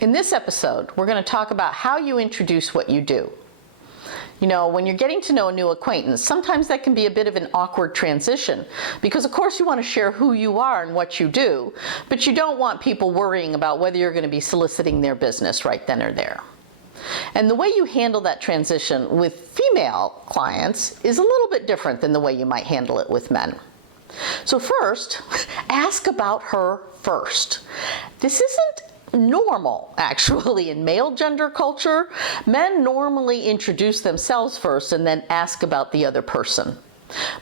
In this episode, we're going to talk about how you introduce what you do. You know, when you're getting to know a new acquaintance, sometimes that can be a bit of an awkward transition because, of course, you want to share who you are and what you do, but you don't want people worrying about whether you're going to be soliciting their business right then or there. And the way you handle that transition with female clients is a little bit different than the way you might handle it with men. So first, ask about her first. This isn't normal, actually, in male gender culture. Men normally introduce themselves first and then ask about the other person.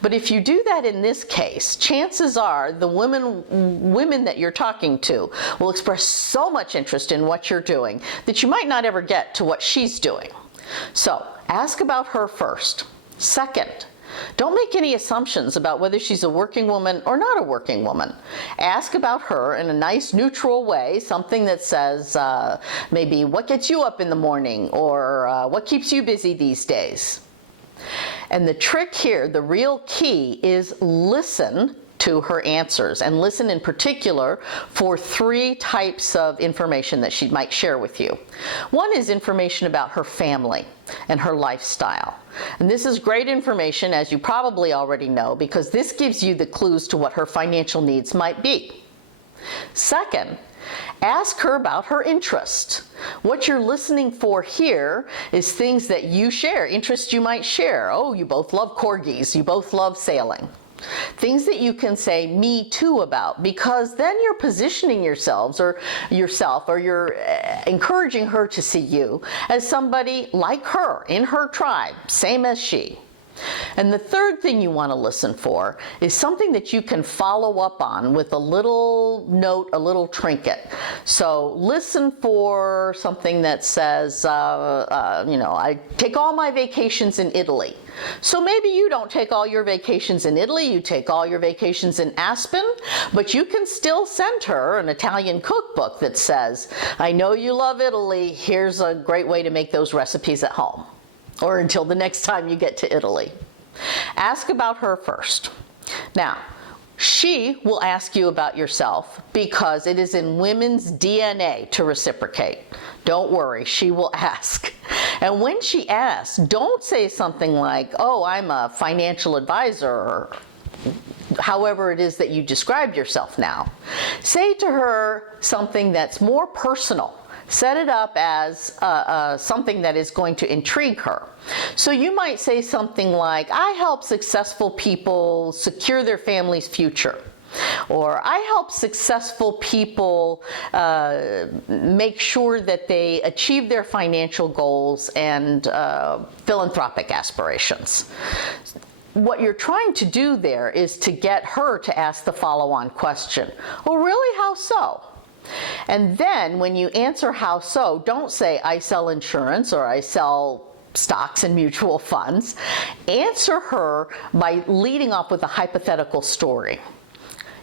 But if you do that in this case, chances are the women that you're talking to will express so much interest in what you're doing that you might not ever get to what she's doing. So ask about her first. Second, don't make any assumptions about whether she's a working woman or not a working woman. Ask about her in a nice neutral way, something that says maybe what gets you up in the morning or what keeps you busy these days. And the trick here, the real key, is listen to her answers, and listen in particular for 3 types of information that she might share with you. One is information about her family and her lifestyle. And this is great information, as you probably already know, because this gives you the clues to what her financial needs might be. Second, ask her about her interests. What you're listening for here is things that you share, interests you might share. Oh, you both love corgis, you both love sailing. Things that you can say me too about, because then you're positioning yourself or you're encouraging her to see you as somebody like her, in her tribe, same as she. And the third thing you want to listen for is something that you can follow up on with a little note, a little trinket. So listen for something that says, I take all my vacations in Italy. So maybe you don't take all your vacations in Italy, you take all your vacations in Aspen, but you can still send her an Italian cookbook that says, I know you love Italy, here's a great way to make those recipes at home. Or until the next time you get to Italy. Ask about her first. Now, she will ask you about yourself because it is in women's DNA to reciprocate. Don't worry, she will ask. And when she asks, don't say something like, oh, I'm a financial advisor, or however it is that you describe yourself now. Say to her something that's more personal. Set it up as something that is going to intrigue her. So you might say something like, I help successful people secure their family's future. Or I help successful people make sure that they achieve their financial goals and philanthropic aspirations. What you're trying to do there is to get her to ask the follow-on question. Oh, really? How so? And then when you answer how so, don't say I sell insurance or I sell stocks and mutual funds. Answer her by leading off with a hypothetical story.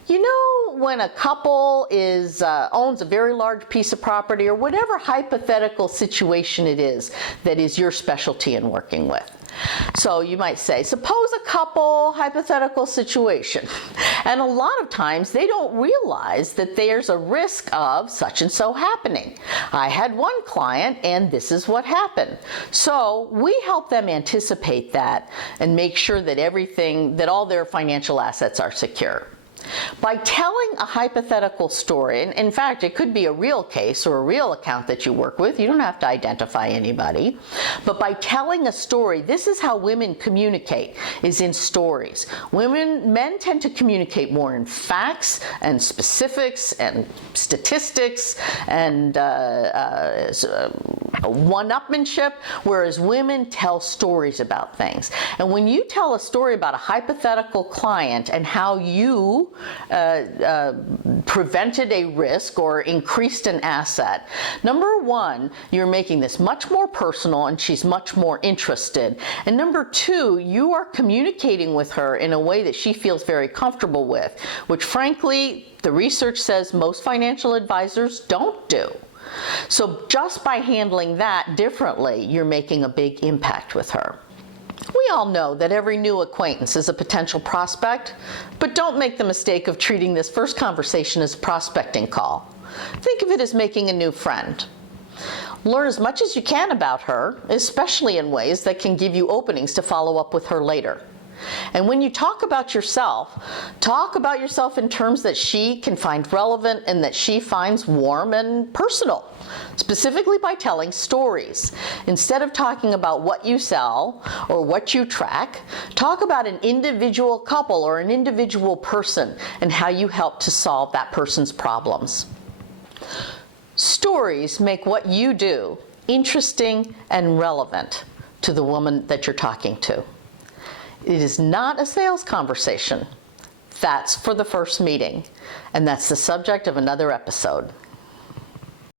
You know, when a couple owns a very large piece of property, or whatever hypothetical situation it is that is your specialty in working with. So you might say, suppose a couple, hypothetical situation. And a lot of times they don't realize that there's a risk of such and so happening. I had one client and this is what happened. So we help them anticipate that and make sure that all their financial assets are secure. By telling a hypothetical story, and in fact it could be a real case or a real account that you work with, you don't have to identify anybody, but by telling a story, this is how women communicate, is in stories. Men tend to communicate more in facts and specifics and statistics and one-upmanship, whereas women tell stories about things. And when you tell a story about a hypothetical client and how you prevented a risk or increased an asset, number one, you're making this much more personal and she's much more interested. And number two, you are communicating with her in a way that she feels very comfortable with, which frankly, the research says most financial advisors don't do. So just by handling that differently, you're making a big impact with her. We all know that every new acquaintance is a potential prospect, but don't make the mistake of treating this first conversation as a prospecting call. Think of it as making a new friend. Learn as much as you can about her, especially in ways that can give you openings to follow up with her later. And when you talk about yourself in terms that she can find relevant and that she finds warm and personal, specifically by telling stories. Instead of talking about what you sell or what you track, talk about an individual couple or an individual person and how you help to solve that person's problems. Stories make what you do interesting and relevant to the woman that you're talking to. It is not a sales conversation. That's for the first meeting, and that's the subject of another episode.